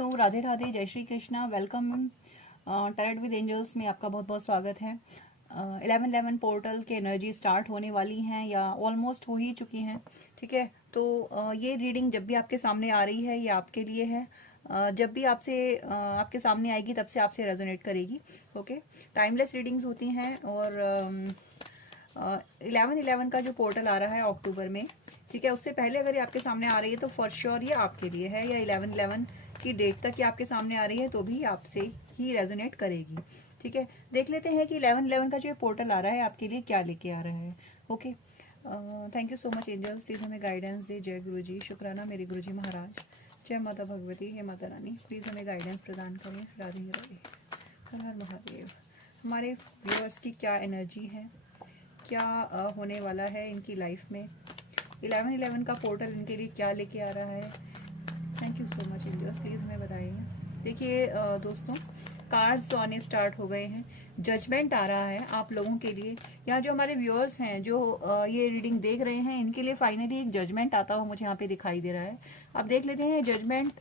दोस्तों, राधे राधे, जय Shri Krishna. Welcome tarot with angels में आपका बहुत बहुत स्वागत है। 11/11 पोर्टल के एनर्जी स्टार्ट होने वाली हैं या ऑलमोस्ट हो ही चुकी हैं। ठीक है, तो ये रीडिंग जब भी आपके सामने आ रही है ये आपके लिए है। जब भी आपके सामने आएगी तब से आपसे रेजोनेट करेगी। ओके, टाइमलेस रीडिंग्स होती हैं और 11/11 का जो पोर्टल आ रहा है अक्टूबर में, ठीक है, उससे पहले अगर ये आपके सामने आ रही है तो फॉर श्योर ये आपके लिए है, या 11/11 की डेट तक ये आपके सामने आ रही है तो भी आपसे ही रेजोनेट करेगी। ठीक है, देख लेते हैं कि 11/11 का जो पोर्टल आ रहा है आपके लिए क्या लेके आ रहा है। Okay, thank you so much angels, please हमें गाइडेंस दे। जय गुरु जी, शुक्राना मेरे गुरु जी महाराज। जय माता भगवती, हे माता रानी, प्लीज हमें गाइडेंस प्रदान करें। राधे राधे, हर हर महादेव। हमारे व्यूअर्स की क्या एनर्जी है, क्या होने वाला है इनकी लाइफ में, 11/11 का पोर्टल इनके लिए क्या लेके आ रहा है। Thank you so much angels, please हमें बताइए। देखिए दोस्तों, कार्ड्स तो आने स्टार्ट हो गए हैं, जजमेंट आ रहा है आप लोगों के लिए। यहाँ जो हमारे व्यूअर्स हैं जो ये रीडिंग देख रहे हैं, इनके लिए फाइनली एक जजमेंट आता हुआ मुझे यहाँ पे दिखाई दे रहा है। अब देख लेते हैं जजमेंट।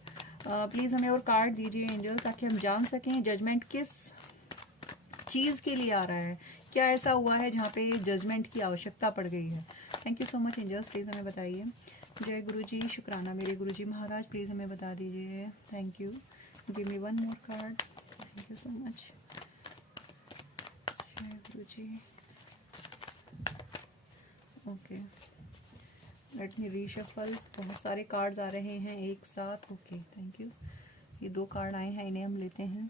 प्लीज हमें और कार्ड दीजिए एंजल्स, ताकि हम जान सकें जजमेंट किस चीज के लिए आ रहा है। क्या ऐसा हुआ है जहाँ पे जजमेंट की आवश्यकता पड़ गई है। Thank you so much angels, please हमें बताइए। जय गुरु जी, शुक्राना मेरे गुरु जी महाराज, प्लीज हमें बता दीजिए। Thank you, give me one more card. Thank you so much. जय गुरु जी। Okay, let me reshuffle. बहुत सारे कार्ड्स आ रहे हैं एक साथ। Okay, thank you. ये 2 कार्ड आए हैं, इन्हें हम लेते हैं।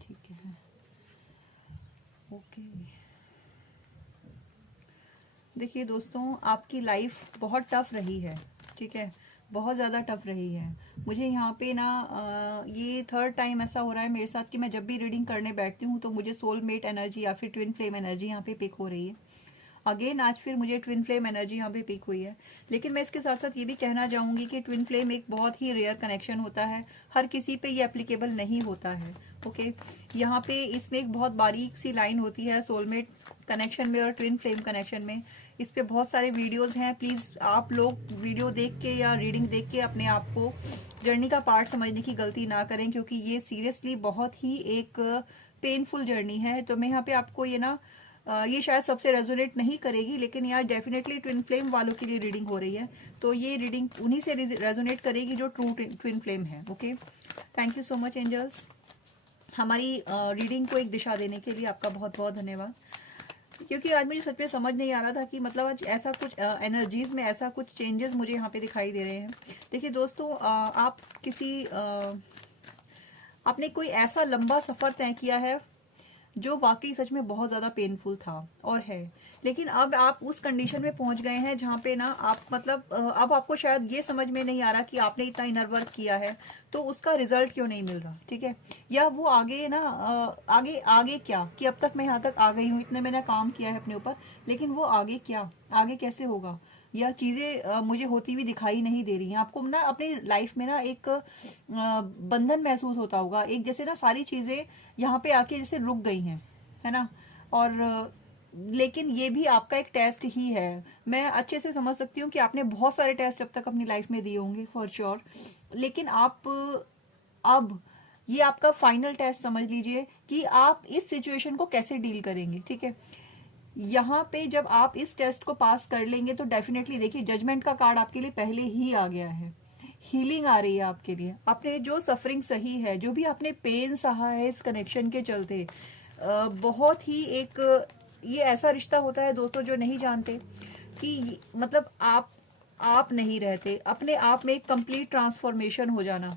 ठीक है, ओके। देखिए दोस्तों, आपकी लाइफ बहुत टफ रही है। ठीक है, बहुत ज़्यादा टफ रही है। मुझे यहाँ पे ना ये 3rd टाइम ऐसा हो रहा है मेरे साथ कि मैं जब भी रीडिंग करने बैठती हूँ तो मुझे सोलमेट एनर्जी या फिर ट्विन फ्लेम एनर्जी यहाँ पे पिक हो रही है। अगेन आज फिर मुझे ट्विन फ्लेम एनर्जी यहाँ पे पिक हुई है। लेकिन मैं इसके साथ साथ ये भी कहना चाहूंगी कि ट्विन फ्लेम एक बहुत ही रेयर कनेक्शन होता है, हर किसी पे ये एप्लीकेबल नहीं होता है। ओके, यहाँ पे इसमें एक बहुत बारीक सी लाइन होती है सोलमेट कनेक्शन में और ट्विन फ्लेम कनेक्शन में। इस पे बहुत सारे वीडियोस हैं, प्लीज आप लोग वीडियो देख के या रीडिंग देख के अपने आप को जर्नी का पार्ट समझने की गलती ना करें, क्योंकि ये सीरियसली बहुत ही एक पेनफुल जर्नी है। तो मैं यहाँ पे आपको ये ना ये शायद सबसे रेजोनेट नहीं करेगी, लेकिन यार डेफिनेटली ट्विन फ्लेम वालों के लिए रीडिंग हो रही है, तो ये रीडिंग उन्हीं से रेजोनेट करेगी जो ट्रू ट्विन फ्लेम है। Okay, thank you so much angels, हमारी रीडिंग को एक दिशा देने के लिए आपका बहुत बहुत धन्यवाद। क्योंकि आज मुझे सच में समझ नहीं आ रहा था कि मतलब आज ऐसा कुछ एनर्जीज में ऐसा कुछ चेंजेस मुझे यहाँ पे दिखाई दे रहे हैं। देखिए दोस्तों, आप आपने कोई ऐसा लंबा सफर तय किया है जो वाकई सच में बहुत ज्यादा पेनफुल था और है, लेकिन अब आप उस कंडीशन में पहुंच गए हैं जहाँ पे ना आप मतलब अब आपको शायद ये समझ में नहीं आ रहा कि आपने इतना इनर वर्क किया है तो उसका रिजल्ट क्यों नहीं मिल रहा। ठीक है, या वो आगे ना आगे आगे क्या, कि अब तक मैं यहाँ तक आ गई हूँ, इतने मैंने काम किया है अपने ऊपर, लेकिन वो आगे क्या, आगे कैसे होगा, या चीजें मुझे होती हुई दिखाई नहीं दे रही हैं। आपको ना अपनी लाइफ में ना एक बंधन महसूस होता होगा, एक जैसे ना सारी चीजें यहाँ पे आके जैसे रुक गई हैं, है ना। और लेकिन ये भी आपका एक टेस्ट ही है। मैं अच्छे से समझ सकती हूँ कि आपने बहुत सारे टेस्ट अब तक अपनी लाइफ में दिए होंगे फॉर श्योर, लेकिन आप अब ये आपका फाइनल टेस्ट समझ लीजिए कि आप इस सिचुएशन को कैसे डील करेंगे। ठीक है, यहाँ पे जब आप इस टेस्ट को पास कर लेंगे तो डेफिनेटली देखिए जजमेंट का कार्ड आपके लिए पहले ही आ गया है। हीलिंग आ रही है आपके लिए, आपने जो सफरिंग सही है, जो भी आपने पेन सहा है इस कनेक्शन के चलते, बहुत ही एक ये ऐसा रिश्ता होता है दोस्तों जो नहीं जानते कि मतलब आप नहीं रहते, अपने आप में एक कंप्लीट ट्रांसफॉर्मेशन हो जाना।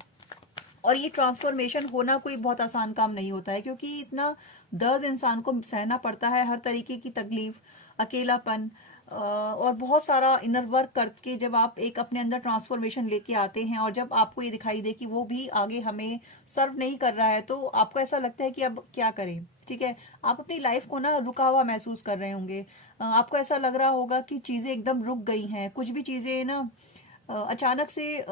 और ये ट्रांसफॉर्मेशन होना कोई बहुत आसान काम नहीं होता है, क्योंकि इतना दर्द इंसान को सहना पड़ता है, हर तरीके की तकलीफ, अकेलापन और बहुत सारा इनर वर्क करके जब आप एक अपने अंदर ट्रांसफॉर्मेशन लेके आते हैं और जब आपको ये दिखाई दे कि वो भी आगे हमें सर्व नहीं कर रहा है, तो आपको ऐसा लगता है कि अब क्या करें। ठीक है, आप अपनी लाइफ को ना रुका हुआ महसूस कर रहे होंगे, आपको ऐसा लग रहा होगा कि चीजें एकदम रुक गई हैं, कुछ भी चीजें ना अचानक से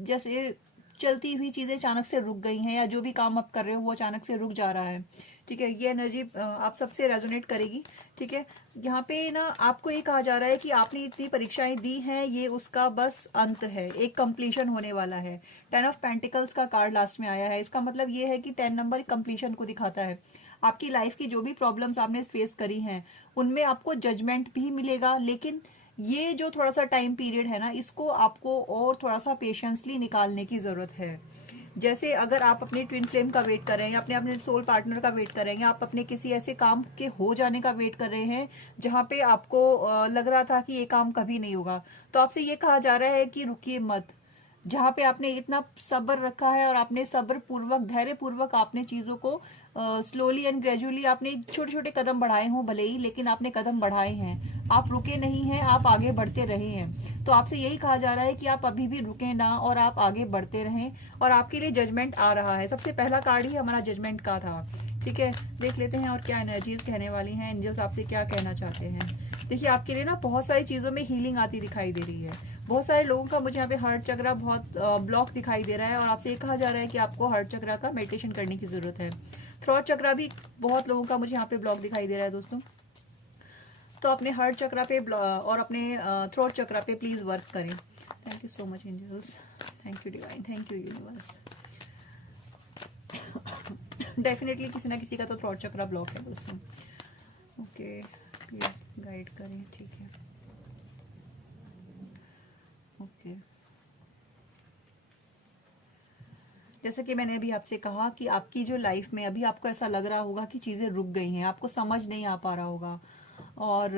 जैसे चलती हुई चीजें अचानक से रुक गई हैं, या जो भी काम आप कर रहे हो वो अचानक से रुक जा रहा है, ठीक है। ये एनर्जी आप सबसे रेजोनेट करेगी, ठीक है। यहाँ पे ना आपको ये कहा जा रहा है कि आपने इतनी परीक्षाएं दी हैं, ये उसका बस अंत है, एक कंप्लीशन होने वाला है। 10 ऑफ पेंटिकल्स का कार्ड लास्ट में आया है, इसका मतलब ये है कि 10 नंबर कंप्लीशन को दिखाता है। आपकी लाइफ की जो भी प्रॉब्लम्स आपने फेस करी हैं उनमें आपको जजमेंट भी मिलेगा, लेकिन ये जो थोड़ा सा टाइम पीरियड है ना, इसको आपको और थोड़ा सा पेशेंसली निकालने की जरूरत है। जैसे अगर आप अपने ट्विन फ्लेम का वेट कर रहे हैं, या अपने सोल पार्टनर का वेट कर रहे हैं, या आप अपने किसी ऐसे काम के हो जाने का वेट कर रहे हैं जहां पे आपको लग रहा था कि ये काम कभी नहीं होगा, तो आपसे ये कहा जा रहा है कि रुकिए मत। जहाँ पे आपने इतना सब्र रखा है और आपने सब्र पूर्वक, धैर्य पूर्वक आपने चीजों को स्लोली एंड ग्रेजुअली आपने छोटे छोटे कदम बढ़ाए हों भले ही, लेकिन आपने कदम बढ़ाए हैं, आप रुके नहीं हैं, आप आगे बढ़ते रहे हैं। तो आपसे यही कहा जा रहा है कि आप अभी भी रुके ना और आप आगे बढ़ते रहें, और आपके लिए जजमेंट आ रहा है। सबसे पहला कार्ड ही हमारा जजमेंट का था, ठीक है। देख लेते हैं और क्या एनर्जीज कहने वाली हैं, एंजल्स आपसे क्या कहना चाहते हैं। देखिए आपके लिए ना बहुत सारी चीजों में हीलिंग आती दिखाई दे रही है। बहुत सारे लोगों का मुझे यहाँ पे हार्ट चक्रा बहुत ब्लॉक दिखाई दे रहा है, और आपसे ये कहा जा रहा है कि आपको हार्ट चक्रा का मेडिटेशन करने की जरूरत है। थ्रोट चक्रा भी बहुत लोगों का मुझे यहाँ पे ब्लॉक दिखाई दे रहा है दोस्तों। तो अपने हार्ट चक्रा पे और अपने थ्रोट चक्रा पे प्लीज वर्क करें। Thank you so much angels, thank you divine, thank you universe. Definitely किसी ना किसी का तो थ्रोट चक्रा ब्लॉक है दोस्तों। ओके प्लीज गाइड करें, ठीक है। ओके जैसे कि मैंने अभी आपसे कहा कि आपकी जो लाइफ में अभी आपको ऐसा लग रहा होगा कि चीजें रुक गई हैं, आपको समझ नहीं आ पा रहा होगा, और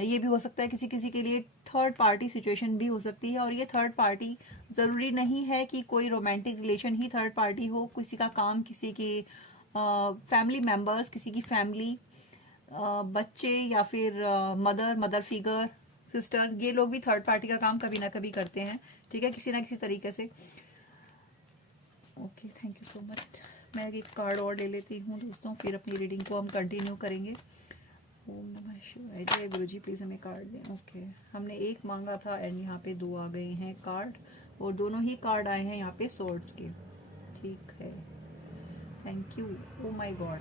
ये भी हो सकता है किसी किसी के लिए थर्ड पार्टी सिचुएशन भी हो सकती है। और ये थर्ड पार्टी जरूरी नहीं है कि कोई रोमांटिक रिलेशन ही थर्ड पार्टी हो, किसी का काम, किसी के फैमिली मेंबर्स, किसी की फैमिली, बच्चे, या फिर मदर फिगर, सिस्टर, ये लोग भी थर्ड पार्टी का काम कभी ना कभी करते हैं, ठीक है, किसी ना किसी तरीके से। Okay thank you so much. मैं एक कार्ड और ले लेती हूँ दोस्तों, फिर अपनी रीडिंग को हम कंटिन्यू करेंगे। ओम नमः शिवाय, जय गुरु जी, प्लीज हमें कार्ड दें। ओके हमने एक मांगा था एंड यहाँ पे 2 आ गए हैं कार्ड, और दोनों ही कार्ड आए हैं यहाँ पे सोर्ड्स के, ठीक है। Thank you. Oh my God,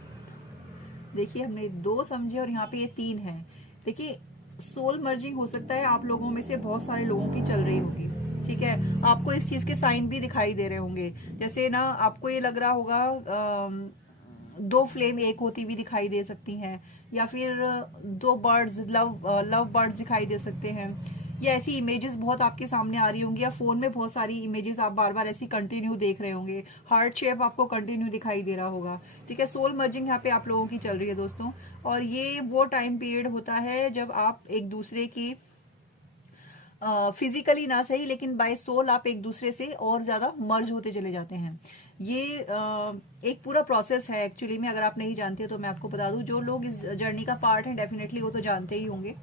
देखिए हमने 2 समझे और यहाँ पे ये 3 है। देखिए सोल मर्जिंग हो सकता है आप लोगों में से बहुत सारे लोगों की चल रही होगी, ठीक है। आपको इस चीज के साइन भी दिखाई दे रहे होंगे, जैसे ना आपको ये लग रहा होगा 2 फ्लेम एक होती हुई दिखाई दे सकती हैं, या फिर 2 बर्ड्स, लव बर्ड्स दिखाई दे सकते हैं, या ऐसी इमेजेस बहुत आपके सामने आ रही होंगी, या फोन में बहुत सारी इमेजेस आप बार बार ऐसी कंटिन्यू देख रहे होंगे, हार्ट शेप आपको कंटिन्यू दिखाई दे रहा होगा, ठीक है। सोल मर्जिंग यहाँ पे आप लोगों की चल रही है दोस्तों, और ये वो टाइम पीरियड होता है जब आप एक दूसरे की फिजिकली ना सही लेकिन बाय सोल आप एक दूसरे से और ज्यादा मर्ज होते चले जाते हैं। ये एक पूरा प्रोसेस है एक्चुअली में, अगर आप नहीं जानते तो मैं आपको बता दूं, जो लोग इस जर्नी का पार्ट हैं डेफिनेटली वो तो जानते ही होंगे।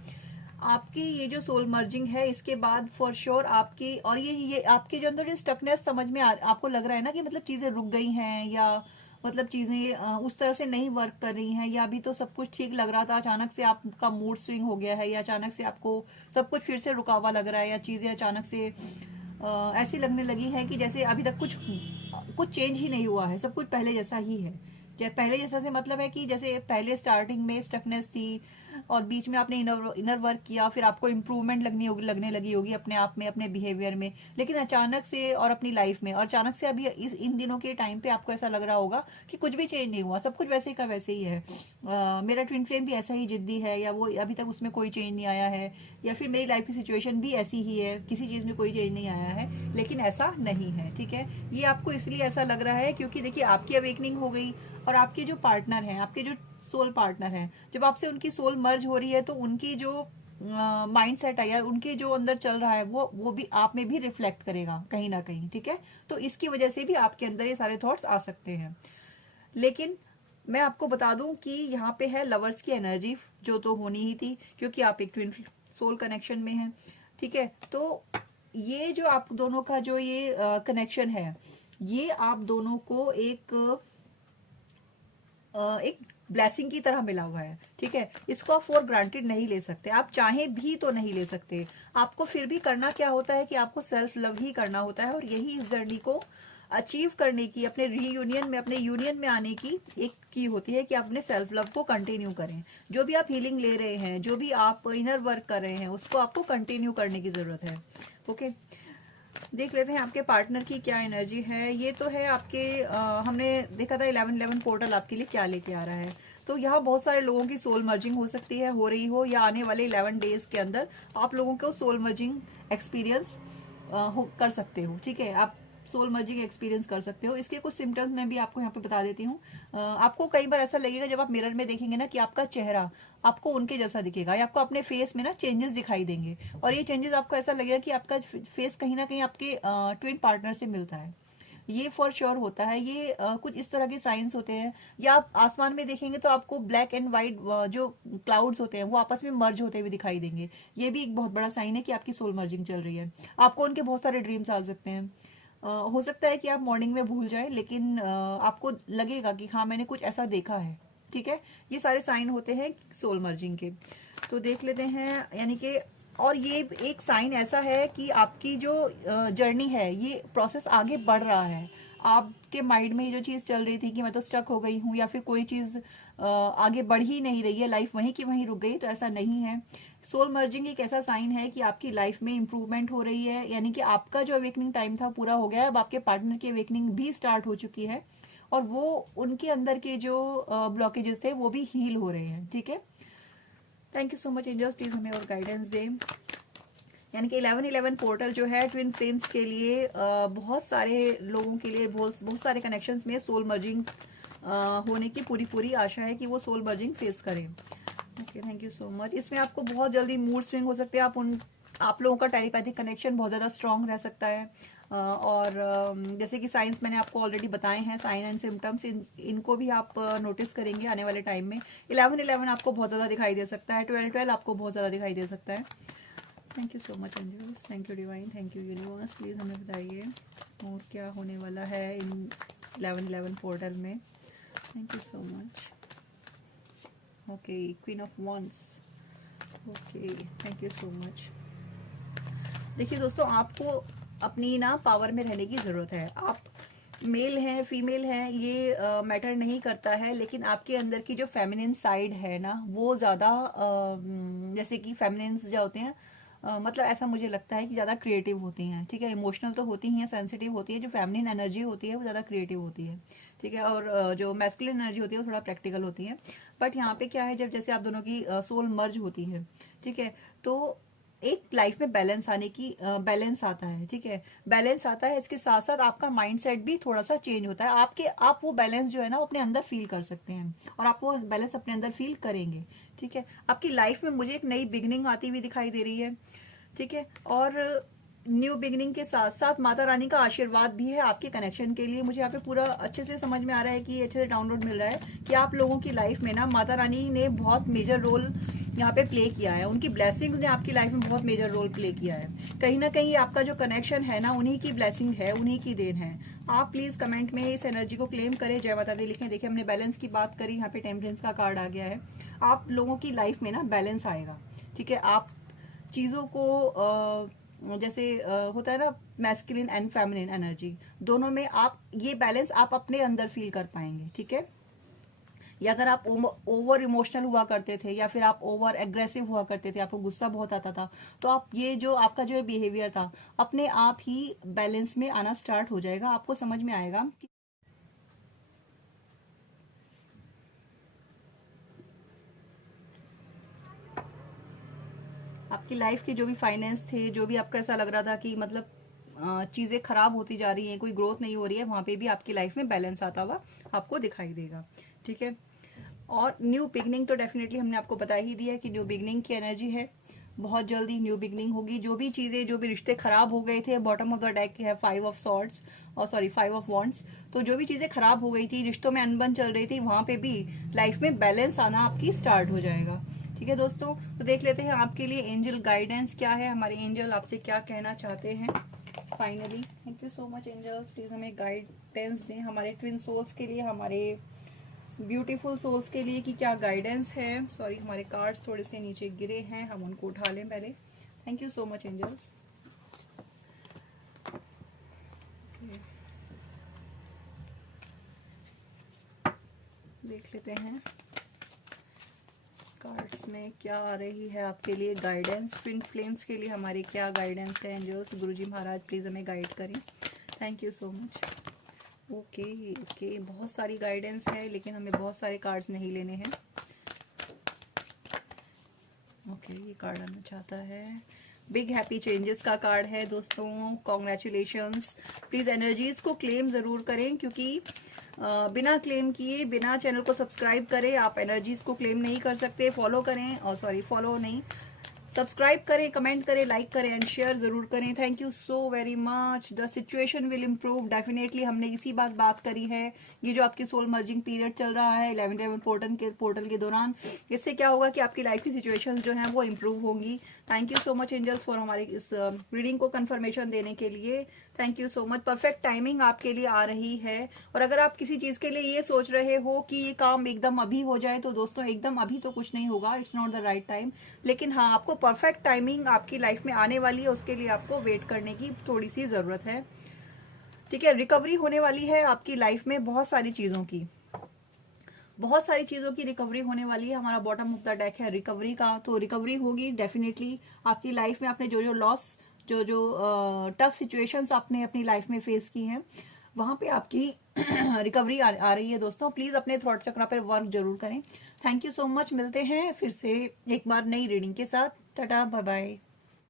आपकी ये जो सोल मर्जिंग है इसके बाद फॉर श्योर आपकी, और ये आपके जो अंदर जो स्टकनेस समझ में आपको लग रहा है ना कि मतलब चीजें रुक गई हैं, या मतलब चीजें उस तरह से नहीं वर्क कर रही हैं, या अभी तो सब कुछ ठीक लग रहा था अचानक से आपका मूड स्विंग हो गया है, या अचानक से आपको सब कुछ फिर से रुकावा लग रहा है, या चीजें अचानक से ऐसी लगने लगी है कि जैसे अभी तक कुछ चेंज ही नहीं हुआ है, सब कुछ पहले जैसा ही है। पहले जैसा से मतलब है कि जैसे पहले स्टार्टिंग में स्टकनेस थी और बीच में आपने इनर वर्क किया, फिर आपको इम्प्रूवमेंट लगने लगी होगी अपने आप में, अपने बिहेवियर में, लेकिन अचानक से और अपनी लाइफ में, और अचानक से अभी इन दिनों के टाइम पे आपको ऐसा लग रहा होगा कि कुछ भी चेंज नहीं हुआ, सब कुछ वैसे का वैसे ही है। मेरा ट्विन फ्लेम भी ऐसा ही जिद्दी है, या वो अभी तक उसमें कोई चेंज नहीं आया है, या फिर मेरी लाइफ की सिचुएशन भी ऐसी ही है, किसी चीज में कोई चेंज नहीं आया है, लेकिन ऐसा नहीं है, ठीक है। ये आपको इसलिए ऐसा लग रहा है क्योंकि देखिए आपकी अवेकनिंग हो गई, और आपके जो पार्टनर हैं, आपके जो सोल पार्टनर हैं, जब आपसे उनकी सोल मर्ज हो रही है तो उनकी जो माइंड सेट है या उनके जो अंदर चल रहा है वो भी आप में भी रिफ्लेक्ट करेगा कहीं ना कहीं, ठीक है। तो इसकी वजह से भी आपके अंदर ये सारे थॉट्स आ सकते हैं। लेकिन मैं आपको बता दूं कि यहाँ पे है लवर्स की एनर्जी, जो तो होनी ही थी क्योंकि आप एक ट्विन सोल कनेक्शन में हैं, ठीक है। तो ये जो आप दोनों का जो ये कनेक्शन है, ये आप दोनों को एक ब्लेसिंग की तरह मिला हुआ है, ठीक है। इसको आप फॉर ग्रांटेड नहीं ले सकते, आप चाहें भी तो नहीं ले सकते। आपको फिर भी करना क्या होता है कि आपको सेल्फ लव ही करना होता है, और यही इस जर्नी को अचीव करने की, अपने रीयूनियन में, अपने यूनियन में आने की एक की होती है कि आप अपने सेल्फ लव को कंटिन्यू करें। जो भी आप हीलिंग ले रहे हैं, जो भी आप इनर वर्क कर रहे हैं, उसको आपको कंटिन्यू करने की जरूरत है। ओके, देख लेते हैं आपके पार्टनर की क्या एनर्जी है। ये तो है आपके हमने देखा था 1111 पोर्टल आपके लिए क्या लेके आ रहा है। तो यहाँ बहुत सारे लोगों की सोल मर्जिंग हो सकती है, हो रही हो, या आने वाले 11 डेज के अंदर आप लोगों को सोल मर्जिंग एक्सपीरियंस कर सकते हो। ठीक है, आप सोल मर्जिंग एक्सपीरियंस कर सकते हो। इसके कुछ सिम्टम्स मैं भी आपको यहाँ पे बता देती हूँ। आपको कई बार ऐसा लगेगा जब आप मिरर में देखेंगे ना कि आपका चेहरा आपको उनके जैसा दिखेगा, या आपको अपने फेस में ना चेंजेस दिखाई देंगे, और ये चेंजेस आपको ऐसा लगेगा कि आपका फेस कहीं ना कहीं आपके ट्विन पार्टनर से मिलता है। ये फॉर श्योर होता है। ये कुछ इस तरह के साइंस होते हैं। या आप आसमान में देखेंगे तो आपको ब्लैक एंड व्हाइट जो क्लाउड्स होते हैं वो आपस में मर्ज होते हुए दिखाई देंगे। ये भी एक बहुत बड़ा साइन है कि आपकी सोल मर्जिंग चल रही है। आपको उनके बहुत सारे ड्रीम्स आ सकते हैं। हो सकता है कि आप मॉर्निंग में भूल जाए, लेकिन आपको लगेगा कि हाँ मैंने कुछ ऐसा देखा है। ठीक है, ये सारे साइन होते हैं सोल मर्जिंग के। तो देख लेते हैं, यानी कि और ये एक साइन ऐसा है कि आपकी जो जर्नी है, ये प्रोसेस आगे बढ़ रहा है। आपके माइंड में जो चीज चल रही थी कि मैं तो स्टक हो गई हूँ, या फिर कोई चीज आगे बढ़ ही नहीं रही है, लाइफ वहीं की वहीं रुक गई, तो ऐसा नहीं है। सोल मर्जिंग एक ऐसा साइन है कि आपकी लाइफ में इंप्रूवमेंट हो रही है, यानी कि आपका जो अवेकनिंग टाइम था पूरा हो गया है। अब आपके पार्टनर की अवेकनिंग भी स्टार्ट हो चुकी है, और वो उनके अंदर के जो ब्लॉकेजेस थे वो भी हील हो रहे हैं। ठीक है, thank you so much angels, please हमें और गाइडेंस दें। यानी कि 1111 पोर्टल जो है ट्विन फ्लेम्स के लिए बहुत सारे लोगों के लिए बहुत सारे कनेक्शंस में सोल मर्जिंग होने की पूरी पूरी आशा है कि वो सोल मर्जिंग फेस करें। Okay, thank you so much. इसमें आपको बहुत जल्दी मूड स्विंग हो सकते हैं। आप लोगों का टेलीपैथिक कनेक्शन बहुत ज़्यादा स्ट्रांग रह सकता है। और जैसे कि साइंस मैंने आपको ऑलरेडी बताए हैं, साइन एंड सिम्टम्स, इनको भी आप नोटिस करेंगे आने वाले टाइम में। 1111 आपको बहुत ज़्यादा दिखाई दे सकता है, 1212 आपको बहुत ज़्यादा दिखाई दे सकता है। Thank you so much angels, thank you divine, thank you universe. Please हमें बताइए और क्या होने वाला है इन 1111 पोर्टल में। Thank you so much. Okay, queen of wands. Okay, thank you so much. देखिए दोस्तों, आपको अपनी ना पावर में रहने की ज़रूरत है। आप मेल हैं, फीमेल हैं, ये मैटर नहीं करता है, लेकिन आपके अंदर की जो फेमिनिन साइड है ना, वो ज़्यादा जैसे कि फेमिनिन्स जो होते हैं, मतलब ऐसा मुझे लगता है कि ज़्यादा क्रिएटिव होती हैं। ठीक है, इमोशनल तो होती ही हैं, सेंसिटिव होती है। जो फेमिनिन एनर्जी होती है वो ज़्यादा क्रिएटिव होती है। ठीक है, और जो मैस्कुलिन एनर्जी होती है वो थोड़ा प्रैक्टिकल होती है। बट यहाँ पे क्या है, जब जैसे आप दोनों की सोल मर्ज होती है, ठीक है, तो एक लाइफ में बैलेंस आने की बैलेंस आता है। ठीक है, बैलेंस आता है, इसके साथ साथ आपका माइंडसेट भी थोड़ा सा चेंज होता है। आप वो बैलेंस जो है ना वो अपने अंदर फील कर सकते हैं, और आप वो बैलेंस अपने अंदर फील करेंगे। ठीक है, आपकी लाइफ में मुझे एक नई बिगनिंग आती हुई दिखाई दे रही है। ठीक है, और न्यू बिगनिंग के साथ साथ माता रानी का आशीर्वाद भी है आपके कनेक्शन के लिए। मुझे यहाँ पे पूरा अच्छे से समझ में आ रहा है कि अच्छे से डाउनलोड मिल रहा है कि आप लोगों की लाइफ में ना माता रानी ने बहुत मेजर रोल यहाँ पे प्ले किया है। उनकी ब्लेसिंग्स ने आपकी लाइफ में बहुत मेजर रोल प्ले किया है। कहीं ना कहीं आपका जो कनेक्शन है ना, उन्हीं की ब्लेसिंग है, उन्हीं की देन है। आप प्लीज कमेंट में इस एनर्जी को क्लेम करें, जय माता दी लिखें। देखिए, हमने बैलेंस की बात करी, यहाँ पे टेम्परेंस का कार्ड आ गया है। आप लोगों की लाइफ में ना बैलेंस आएगा। ठीक है, आप चीज़ों को जैसे होता है ना मैस्कुलिन एंड फेमिनिन एनर्जी, दोनों में आप ये बैलेंस आप अपने अंदर फील कर पाएंगे। ठीक है, या अगर आप ओवर इमोशनल हुआ करते थे, या फिर आप ओवर एग्रेसिव हुआ करते थे, आपको गुस्सा बहुत आता था, तो आप ये जो आपका जो बिहेवियर था अपने आप ही बैलेंस में आना स्टार्ट हो जाएगा। आपको समझ में आएगा कि आपकी लाइफ के जो भी फाइनेंस थे, जो भी आपको ऐसा लग रहा था कि मतलब चीजें खराब होती जा रही हैं, कोई ग्रोथ नहीं हो रही है, वहां पे भी आपकी लाइफ में बैलेंस आता हुआ आपको दिखाई देगा। ठीक है, और न्यू बिगनिंग तो डेफिनेटली हमने आपको बता ही दिया है कि न्यू बिगनिंग की एनर्जी है। बहुत जल्दी न्यू बिगनिंग होगी। जो भी चीजें, जो भी रिश्ते खराब हो गए थे, बॉटम ऑफ द डेक है 5 ऑफ सॉर्ड्स, और सॉरी 5 ऑफ वॉन्ड्स। तो जो भी चीजें खराब हो गई थी, रिश्तों में अनबन चल रही थी, वहां पे भी लाइफ में बैलेंस आना आपकी स्टार्ट हो जाएगा। ठीक है दोस्तों, तो देख लेते हैं आपके लिए एंजल गाइडेंस क्या है, हमारे एंजल आपसे क्या कहना चाहते हैं finally. Thank you so much angels, please हमें गाइडेंस दें हमारे ट्विन सोल्स के लिए, हमारे ब्यूटीफुल सोल्स के लिए कि क्या गाइडेंस है। सॉरी, हमारे कार्ड्स थोड़े से नीचे गिरे हैं, हम उनको उठा लें पहले। Thank you so much angels. देख लेते हैं कार्ड्स में क्या आ रही है आपके लिए गाइडेंस। ट्विन फ्लेम्स के लिए हमारी क्या गाइडेंस है एंजल्स। गुरुजी महाराज प्लीज हमें गाइड करें। Thank you so much. Okay okay, बहुत सारी गाइडेंस है लेकिन हमें बहुत सारे कार्ड्स नहीं लेने हैं। ओके, ये कार्ड आना चाहता है। बिग हैप्पी चेंजेस का कार्ड है दोस्तों। कॉन्ग्रेचुलेशंस। प्लीज एनर्जीज को क्लेम जरूर करें, क्योंकि बिना क्लेम किए, बिना चैनल को सब्सक्राइब करे आप एनर्जीज को क्लेम नहीं कर सकते। फॉलो करें, और सॉरी फॉलो नहीं, सब्सक्राइब करें, कमेंट करें, लाइक करें एंड शेयर जरूर करें। Thank you so very much. The situation will improve definitely. हमने इसी बात करी है। ये जो आपकी सोल मर्जिंग पीरियड चल रहा है 11 पोर्टल के दौरान, इससे क्या होगा कि आपकी लाइफ की सिचुएशंस जो हैं वो इम्प्रूव होंगी। Thank you so much angels for हमारे इस रीडिंग को कंफर्मेशन देने के लिए। Thank you so much. Perfect timing आपके लिए आ रही है। और अगर आप किसी चीज के लिए ये सोच रहे हो कि ये काम एकदम अभी हो जाए, तो दोस्तों एकदम अभी तो कुछ नहीं होगा। It's not the right time. लेकिन हाँ, आपको परफेक्ट टाइमिंग आपकी लाइफ में आने वाली है, उसके लिए आपको वेट करने की थोड़ी सी जरूरत है। ठीक है, रिकवरी होने वाली है आपकी लाइफ में बहुत सारी चीजों की, बहुत सारी चीजों की रिकवरी होने वाली है। हमारा बॉटम ऑफ द डेक है रिकवरी का, तो रिकवरी होगी डेफिनेटली आपकी लाइफ में। आपने जो जो लॉस, जो जो टफ सिचुएशंस आपने अपनी लाइफ में फेस की हैं, वहां पे आपकी रिकवरी आ रही है दोस्तों। प्लीज अपने थॉट चक्र पर वर्क जरूर करें। Thank you so much. मिलते हैं फिर से एक बार नई रीडिंग के साथ। Tata, bye bye.